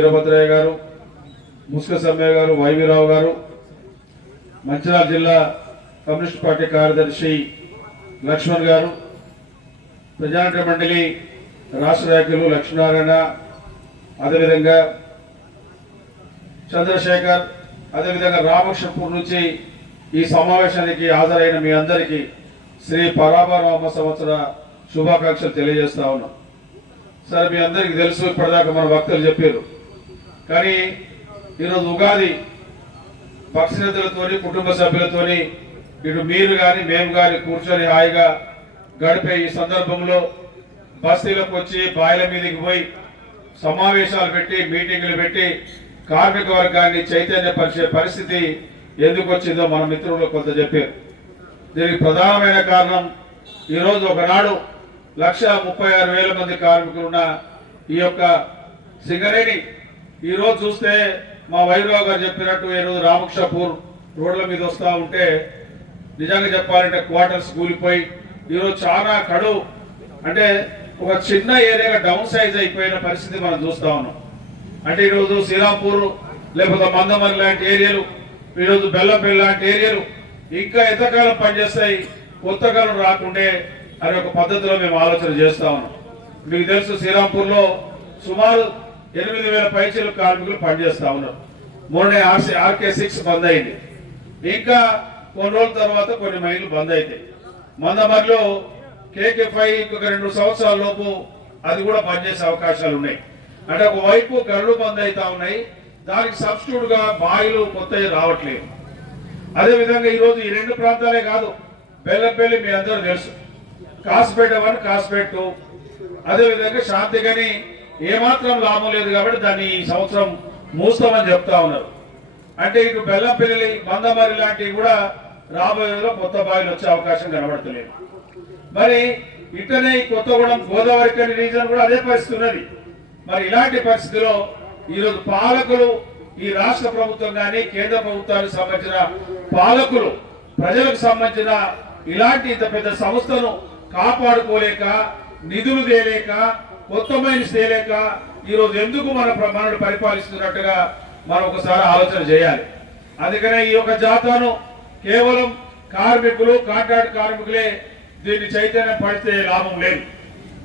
వీరభద్రయ్య గారు, ముస్క సమ్మయ్య గారు, వైవీరావు గారు, మంచిర్యాల జిల్లా కమ్యూనిస్ట్ పార్టీ కార్యదర్శి లక్ష్మణ్ గారు, ప్రజానాట్య మండలి రాష్ట్ర నాయకులు లక్ష్మీనారాయణ, అదేవిధంగా చంద్రశేఖర్, అదేవిధంగా రామకృష్ణపూర్ నుంచి ఈ సమావేశానికి హాజరైన మీ అందరికీ శ్రీ పరాభరామ సంవత్సర శుభాకాంక్షలు తెలియజేస్తా ఉన్నాం. సరే, మీ అందరికీ తెలుసు, ఇప్పటిదాకా మన భక్తులు చెప్పారు. కానీ ఈరోజు ఉగాది పక్షినేతలతోని, కుటుంబ సభ్యులతోని ఇటు మీరు కానీ మేము కానీ కూర్చొని హాయిగా గడిపే ఈ సందర్భంలో బస్తీలకు వచ్చి బాయిల మీదకి పోయి సమావేశాలు పెట్టి మీటింగులు పెట్టి కార్మిక వర్గాన్ని చైతన్యపరిచే పరిస్థితి ఎందుకు వచ్చిందో మన మిత్రులు కొంత చెప్పారు. దీనికి ప్రధానమైన కారణం, ఈరోజు ఒకనాడు 1,36,000 మంది కార్మికులున్న ఈ యొక్క సింగరేణి ఈరోజు చూస్తే మా వైరావు గారు చెప్పినట్టు ఈరోజు రామకృష్ణపూర్ రోడ్ల మీద వస్తూ ఉంటే నిజంగా చెప్పాలంటే క్వార్టర్స్ కూలిపోయి ఈరోజు చాలా కడువు, అంటే ఒక చిన్న ఏరియాగా డౌన్ సైజ్ అయిపోయిన పరిస్థితి మనం చూస్తూ ఉన్నాం. అంటే ఈరోజు శ్రీరాంపూర్ లేకపోతే మందమరి లాంటి ఏరియాలు, ఈరోజు బెల్లంపల్లి లాంటి ఏరియాలు ఇంకా ఎంతకాలం పనిచేస్తాయి, కొత్త కాలం రాకుండే అనే ఒక పద్ధతిలో మేము ఆలోచన చేస్తా ఉన్నాం. మీకు తెలుసు, శ్రీరాంపూర్లో సుమారు 8,000 పైచీల కార్మికులు పనిచేస్తా ఉన్నారు. మొన్నే RK6 బంద్ అయింది. ఇంకా కొన్ని రోజుల తర్వాత కొన్ని మైళ్ళు బంద్ అవుతాయి. మందమరిలో KK5 ఒక 2 సంవత్సరాల లోపు అది కూడా పనిచేసే అవకాశాలు ఉన్నాయి. అంటే ఒకవైపు గరుడు బంద్ అవుతా ఉన్నాయి, దానికి సబ్స్టిట్యూట్ గా బాయిలు కొత్తవి రావట్లేదు. అదేవిధంగా ఈరోజు ఈ 2 ప్రాంతాలే కాదు, బెల్లంపల్లి మీ అందరూ తెలుసు, కాసిపేట 1, కాసిపేట 2, అదేవిధంగా శాంతిగని ఏమాత్రం లాభం లేదు కాబట్టి దాన్ని ఈ సంవత్సరం మూస్తామని చెప్తా ఉన్నారు. అంటే ఇటు బెల్లంపల్లి, మందమరి లాంటివి కూడా రాబోయేలో కొత్త బాయిలు వచ్చే అవకాశం కనబడతలేదు. మరి ఇట్లనే కొత్తగూడెం, గోదావరి రీజన్ కూడా అదే పరిస్థితి ఉన్నది. మరి ఇలాంటి పరిస్థితిలో ఈరోజు పాలకులు, ఈ రాష్ట్ర ప్రభుత్వం కానీ కేంద్ర ప్రభుత్వానికి సంబంధించిన పాలకులు ప్రజలకు సంబంధించిన ఇలాంటి ఇంత పెద్ద సంస్థను కాపాడుకోలేక, నిధులు తేలేక, కొత్త మైన్స్ తేలేక ఈరోజు ఎందుకు మనల్ని పరిపాలిస్తున్నట్టుగా మనం ఒకసారి ఆలోచన చేయాలి. అందుకనే ఈ యొక్క జాతాను కేవలం కార్మికులు, కాంట్రాక్ట్ కార్మికులే దీన్ని చైతన్యం పడితే లాభం లేదు.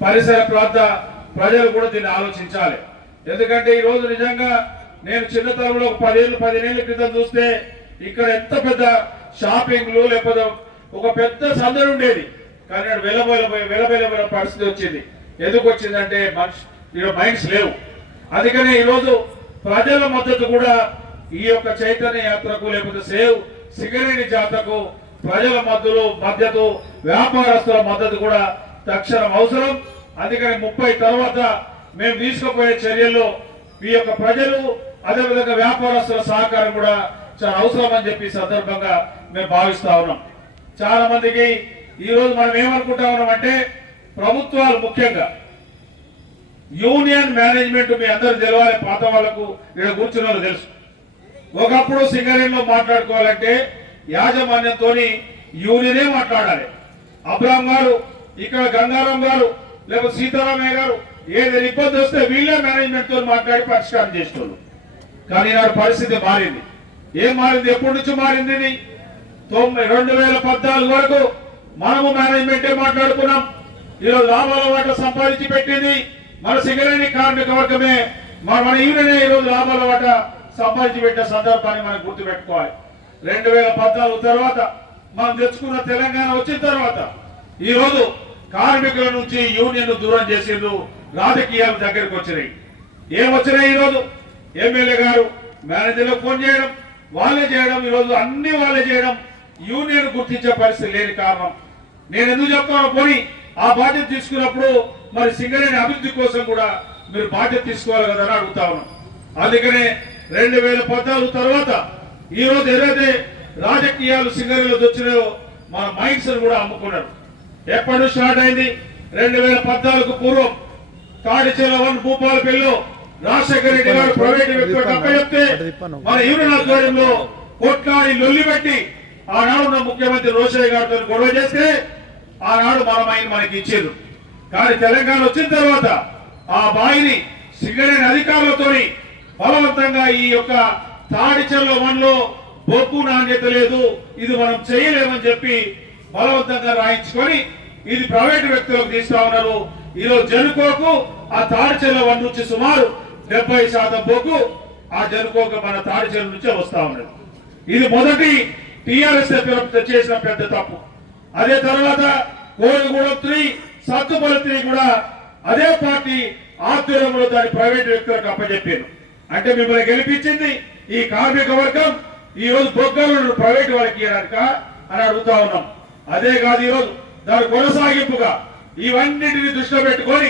పరిసర ప్రాంత ప్రజలు కూడా దీన్ని ఆలోచించాలి. ఎందుకంటే ఈ రోజు నిజంగా నేను చిన్నతనంలో 10 ఏళ్ల క్రితం చూస్తే ఇక్కడ ఎంత పెద్ద షాపింగ్లు లేకపోతే ఒక పెద్ద సందడి ఉండేది. కానీ వెలబెలబోయిన పరిస్థితి వచ్చింది. ఎందుకు వచ్చిందంటే మైండ్స్ లేవు. అందుకనే ఈరోజు ప్రజల మద్దతు కూడా ఈ యొక్క చైతన్య యాత్రకు లేకపోతే సేవ్ సింగరేణి జాతరకు ప్రజల మద్దతు, వ్యాపారస్తుల మద్దతు కూడా తక్షణం అవసరం. అందుకని 30 తర్వాత మేము తీసుకుపోయే చర్యల్లో ఈ యొక్క ప్రజలు, అదేవిధంగా వ్యాపారస్తుల సహకారం కూడా చాలా అవసరం అని చెప్పి సందర్భంగా మేము భావిస్తా ఉన్నాం. చాలా మందికి ఈ రోజు మనం ఏమనుకుంటా ఉన్నాం అంటే, ప్రభుత్వాలు ముఖ్యంగా యూనియన్ మేనేజ్మెంట్ మీ అందరూ తెలవాలి, పాత వాళ్ళకు ఇక్కడ కూర్చున్న వాళ్ళు తెలుసు. ఒకప్పుడు సింగరేణిలో మాట్లాడుకోవాలంటే యాజమాన్యంతో యూనియనే మాట్లాడాలి. అబ్రాహం గారు, ఇక్కడ గంగారాం గారు, లేకపోతే సీతారామయ్య గారు ఏదైనా ఇబ్బంది వస్తే వీళ్ళే మేనేజ్మెంట్ తో మాట్లాడి పరిష్కారం చేసేవాళ్ళు. కానీ నాడు పరిస్థితి మారింది. ఏం మారింది? ఎప్పటి నుంచి మారింది? 2014 వరకు మనము మేనేజ్మెంటే మాట్లాడుకున్నాం. ఈరోజు లాభాల వాట సంపాదించి పెట్టింది మన సింగరేణి కార్మిక వర్గమే. మన యూనియనే ఈరోజు లాభాల వాట సంపాదించి పెట్టే సందర్భాన్ని మనం గుర్తుపెట్టుకోవాలి. 2014 తర్వాత మనం తెచ్చుకున్న తెలంగాణ వచ్చిన తర్వాత ఈరోజు కార్మికుల నుంచి యూనియన్ దూరం చేసిండ్రు, రాజకీయాలు దగ్గరికి వచ్చినాయి. ఏమొచ్చినాయి? ఈరోజు ఎమ్మెల్యే గారు మేనేజర్లకు ఫోన్ చేయడం, వాళ్ళే చేయడం, ఈరోజు అన్ని వాళ్ళే చేయడం, యూనియన్ గుర్తించే పరిస్థితి లేని కారణం. నేను ఎందుకు చెప్తానో, పోనీ ఆ బాధ్యత తీసుకున్నప్పుడు మరి సింగరేణి అభివృద్ధి కోసం కూడా మీరు బాధ్యత తీసుకోవాలి కదా అని అడుగుతా ఉన్నాం. అందుకనే 2014 తర్వాత ఈ రోజు ఏదైతే రాజకీయాలు సింగరేణిలో వచ్చినాయో మన మైండ్స్ కూడా అమ్ముకున్నారు. ఎప్పుడు స్టార్ట్ అయింది? 2014 పూర్వం తాడిచెల 1 భూపాలపల్లిలో రాజశేఖర రెడ్డి గారు ప్రైవేట్ వ్యక్తులకు అప్పచెప్తే మన యూనియన్ ఆధ్వర్యంలో కొట్లాడి లొల్లి పెట్టి ఆనాడు ముఖ్యమంత్రి రోషయ్య గారితో గొడవ చేస్తే ఆనాడు మన మైన్ మనకి ఇచ్చారు. కానీ తెలంగాణ వచ్చిన తర్వాత ఆ బాయిని సింగరేణి అధికారులతో బలవంతంగా ఈ యొక్క తాడిచెర్ల వన్లో బొగ్గు నాణ్యత లేదు, ఇది మనం చేయలేమని చెప్పి బలవంతంగా రాయించుకొని ఇది ప్రైవేటు వ్యక్తులకు తీస్తా ఉన్నారు. ఈరోజు జనుకోకు ఆ తాడిచెర్ల వన్ నుంచి సుమారు 70% బొగ్గు ఆ జనుకోకు మన తాడిచెర్ల నుంచే వస్తా ఉన్నది. ఇది మొదటి టిఆర్ఎస్ చేసిన పెద్ద తప్పు. అదే తర్వాత కోడిగూడెం 3, సత్తుపల్లి 3 కూడా అదే పార్టీ ఆధ్వర్యంలో దాని ప్రైవేట్ వ్యక్తులకు అప్పచెప్పారు. అంటే మిమ్మల్ని గెలిపించింది ఈ కార్మిక వర్గం, ఈ రోజు బొగ్గలను ప్రైవేట్ వాళ్ళకి ఇవ్వడానిక అని అడుగుతా ఉన్నాం. అదే కాదు ఈరోజు దాని కొనసాగింపుగా ఇవన్నిటిని దృష్టిలో పెట్టుకొని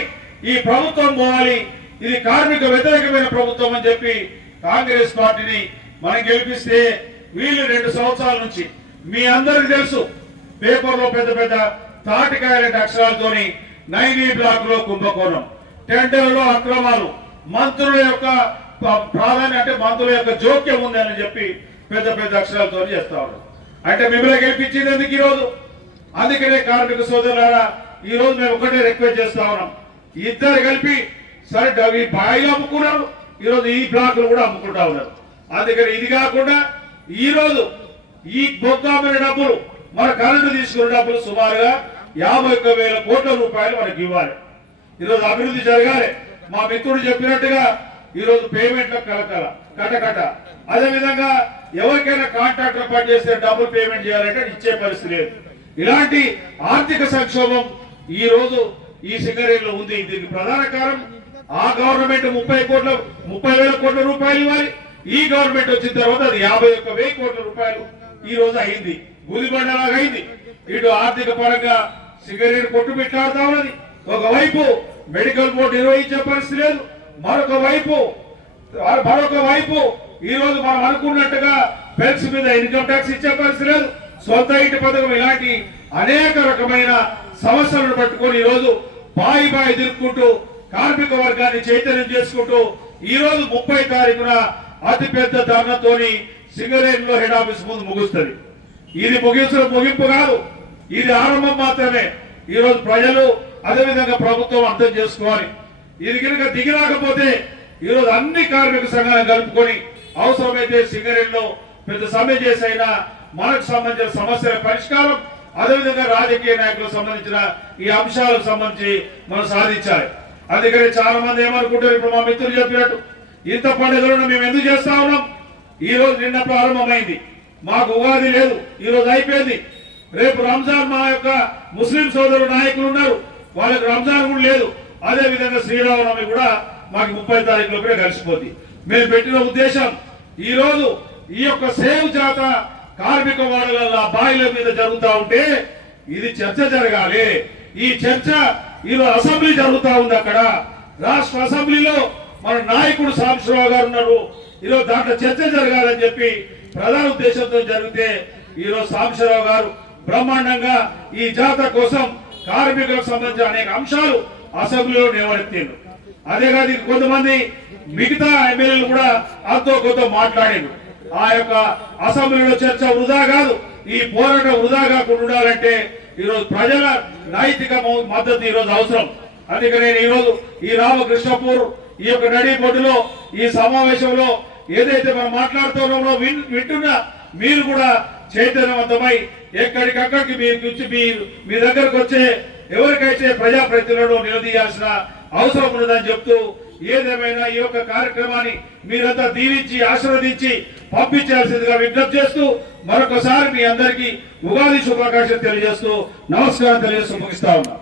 ఈ ప్రభుత్వం పోవాలి, ఇది కార్మిక వ్యతిరేకమైన ప్రభుత్వం అని చెప్పి కాంగ్రెస్ పార్టీని మనం గెలిపిస్తే వీళ్ళు 2 సంవత్సరాల నుంచి మీ అందరికి తెలుసు పేపర్లో పెద్ద పెద్ద తాటికాయల అక్షరాలతోని 9 బ్లాక్ లో కుంభకోణం, టెండర్లో అక్రమాలు, మంత్రుల యొక్క ప్రాధాన్యత అంటే మంత్రుల యొక్క జోక్యం ఉందని చెప్పి పెద్ద పెద్ద అక్షరాలతో చేస్తా ఉన్నారు. అంటే మిమ్మల్ని గెలిపించింది ఎందుకు ఈరోజు? అందుకనే కార్మిక సోదరులారా ఈ రోజు మేము ఒకటే రిక్వెస్ట్ చేస్తా ఉన్నాం, ఇద్దరు కలిపి సరే ఈ బాయిలు అమ్ముకున్నారు, ఈరోజు ఈ బ్లాక్లు కూడా అమ్ముకుంటా ఉన్నారు. అందుకని ఇది కాకుండా ఈ రోజు ఈ బొగ్గు అమ్మిన డబ్బులు మన కరెంటు తీసుకున్న డబ్బులు సుమారుగా 51,000 కోట్ల రూపాయలు మనకి ఇవ్వాలి. ఈరోజు అభివృద్ధి జరగాలి. మా మిత్రుడు చెప్పినట్టుగా ఈరోజు పేమెంట్ల కటకట. అదేవిధంగా ఎవరికైనా కాంట్రాక్టర్ పనిచేస్తే డబ్బులు పేమెంట్ చేయాలంటే ఇచ్చే పరిస్థితి లేదు. ఇలాంటి ఆర్థిక సంక్షోభం ఈ రోజు ఈ సింగరేణిలో ఉంది. దీనికి ప్రధాన కారణం ఆ గవర్నమెంట్ 30,000 కోట్ల రూపాయలు ఇవ్వాలి, ఈ గవర్నమెంట్ వచ్చిన తర్వాత అది 51,000 కోట్ల రూపాయలు ఈ రోజు అయింది. గుదిబండలాగా అయింది. ఇటు ఆర్థిక పరంగా సింగరేణి కొట్టు పెట్టాడుతా ఉన్నది. ఒకవైపు మెడికల్ బోర్డు నిర్వహించే పరిస్థితి లేదు, మరొక వైపు ఈ రోజు మనం అనుకున్నట్టుగా పెన్స్ మీద ఇన్కమ్ ట్యాక్స్ ఇచ్చే పరిస్థితి లేదు, సొంత ఇంటి పథకం, ఇలాంటి అనేక రకమైన సమస్యలను పట్టుకొని ఈ రోజు బాయి తిరుక్కుంటూ కార్మిక వర్గాన్ని చైతన్యం చేసుకుంటూ ఈ రోజు 30 తారీఖున అతిపెద్ద ధర్నాతోని సింగరేణిలో హెడ్ ఆఫీస్ ముందు ముగుస్తుంది. ఇది ముగింపు కాదు, ఇది ఆరంభం మాత్రమే. ఈ రోజు ప్రజలు అదేవిధంగా ప్రభుత్వం అర్థం చేసుకోవాలి. ఇది కనుక దిగిరాకపోతే ఈ రోజు అన్ని కార్మిక సంఘాలను కలుపుకొని అవసరమైతే సింగరేణిలో పెద్ద సమ్మె చేసైనా మనకు సంబంధించిన సమస్యల పరిష్కారం, అదేవిధంగా రాజకీయ నాయకులకు సంబంధించిన ఈ అంశాలకు సంబంధించి మనం సాధించాలి. అందుకని చాలా మంది ఏమనుకుంటారు, ఇప్పుడు మా మిత్రులు చెప్పినట్టు ఇంత పండుగలను మేము ఎందుకు చేస్తా ఉన్నాం? ఈ రోజు నిన్న ప్రారంభమైంది, మాకు ఉగాది లేదు, ఈ రోజు అయిపోయింది. రేపు రంజాన్ మా యొక్క ముస్లిం సోదరు నాయకులు ఉన్నారు, వాళ్ళకి రంజాన్ కూడా లేదు. అదే విధంగా శ్రీరామనవమి కూడా మాకు 30 తారీఖులో కూడా కలిసిపోద్ది. మేము పెట్టిన ఉద్దేశం ఈ రోజు ఈ యొక్క సేవ్ జాత కార్మిక వాడల బాయిల మీద జరుగుతూ ఉంటే ఇది చర్చ జరగాలి. ఈ చర్చ ఈరోజు అసెంబ్లీ జరుగుతూ ఉంది. అక్కడ రాష్ట్ర అసెంబ్లీలో మన నాయకుడు సాంబశివరావు గారు ఉన్నారు. ఈరోజు దాంట్లో చర్చ జరగాలని చెప్పి ప్రధాన ఉద్దేశంతో జరిగితే ఈరోజు సాంబశివరావు గారు బ్రహ్మాండంగా ఈ జాతర కోసం కార్మికులకు సంబంధించిన అనేక అంశాలు అసెంబ్లీలో లేవనెత్తారు. అదే కాదు కొంతమంది మిగతా ఎమ్మెల్యేలు కూడా అంతో కొంత మాట్లాడారు. ఆ యొక్క అసెంబ్లీలో చర్చ వృధా కాదు, ఈ పోరాటం వృధా కాకుండా ఉండాలంటే ఈరోజు ప్రజల నైతిక మద్దతు ఈరోజు అవసరం. అందుకని నేను ఈరోజు ఈ రామకృష్ణపూర్ ఈ యొక్క నడిబొడ్డులో ఈ సమావేశంలో ఏదైతే మనం మాట్లాడుతున్నామో వింటున్నా మీరు కూడా చైతన్యవంతమై ఎక్కడికక్కడికి మీ దగ్గరకు వచ్చే ఎవరికైతే ప్రజాప్రతినిధులను నిలదీయాల్సిన అవసరం ఉన్నదని చెప్తూ ఏదేమైనా ఈ యొక్క కార్యక్రమాన్ని మీరంతా దీవించి ఆశీర్వదించి పంపించాల్సిందిగా విజ్ఞప్తి చేస్తూ మరొకసారి మీ అందరికీ ఉగాది శుభాకాంక్షలు తెలియజేస్తూ నమస్కారం తెలియజేస్తూ ముగిస్తా ఉన్నా.